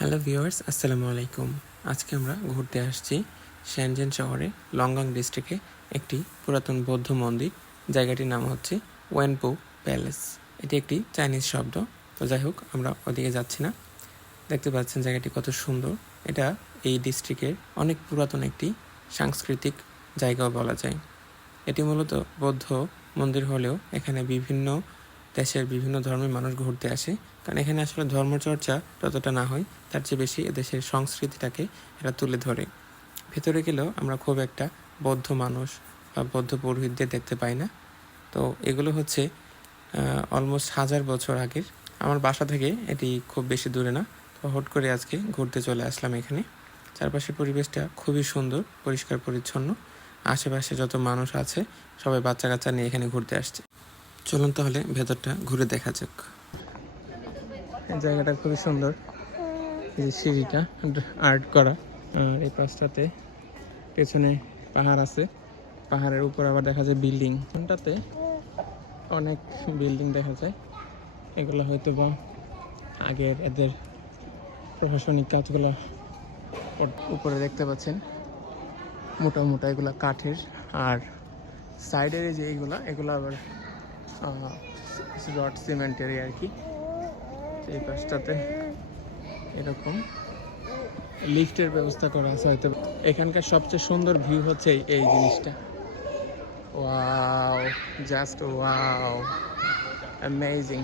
Hello viewers আসসালামু আলাইকুম। আজকে আমরা ঘুরতে আসছি শ্যানজেন শহরে লংগং ডিস্ট্রিক্টে একটি পুরাতন বৌদ্ধ মন্দির। জায়গাটির নাম হচ্ছে ওয়েনপো প্যালেস এটি একটি চাইনিজ শব্দ। তো যাই হোক, আমরা ওদিকে যাচ্ছি না। দেখতে পাচ্ছেন জায়গাটি কত সুন্দর। এটা এই ডিস্ট্রিক্টের অনেক পুরাতন একটি সাংস্কৃতিক জায়গাও বলা যায়। এটি মূলত বৌদ্ধ মন্দির হলেও এখানে বিভিন্ন দেশের বিভিন্ন ধর্মের মানুষ ঘুরতে আসে। কারণ এখানে আসলে ধর্মচর্চা যতটা না হয়, তার চেয়ে বেশি এদেশের সংস্কৃতিটাকে এরা তুলে ধরে। ভেতরে গেলেও আমরা খুব একটা বৌদ্ধ মানুষ বা বৌদ্ধ পুরোহিতদের দেখতে পাই না। তো এগুলো হচ্ছে অলমোস্ট হাজার বছর আগের। আমার বাসা থেকে এটি খুব বেশি দূরে না। তো হট করে আজকে ঘুরতে চলে আসলাম এখানে। চারপাশের পরিবেশটা খুবই সুন্দর, পরিষ্কার, পরিচ্ছন্ন। আশেপাশে যত মানুষ আছে, সবাই বাচ্চা কাচ্চা নিয়ে এখানে ঘুরতে আসছে। চলুন তাহলে ভেতরটা ঘুরে দেখা যাক। জায়গাটা খুবই সুন্দর। এই সিঁড়িটা আর্ট করা। আর এই পাশটাতে পেছনে পাহাড় আছে। পাহাড়ের উপর আবার দেখা যায় বিল্ডিং। কোনটাতে অনেক বিল্ডিং দেখা যায়। এগুলো হয়তো বা আগের এদের প্রশাসনিক কাজগুলো উপরে দেখতে পাচ্ছেন। মোটা মোটা এগুলো কাঠের। আর সাইডের যে এইগুলা, এগুলো আবার রড সিমেন্টের আর কি। এই পাশটাতে এরকম লিফটের ব্যবস্থা করা আছে হয়তো। এখানকার সবচেয়ে সুন্দর ভিউ হচ্ছে এই- জিনিসটা। Wow just wow amazing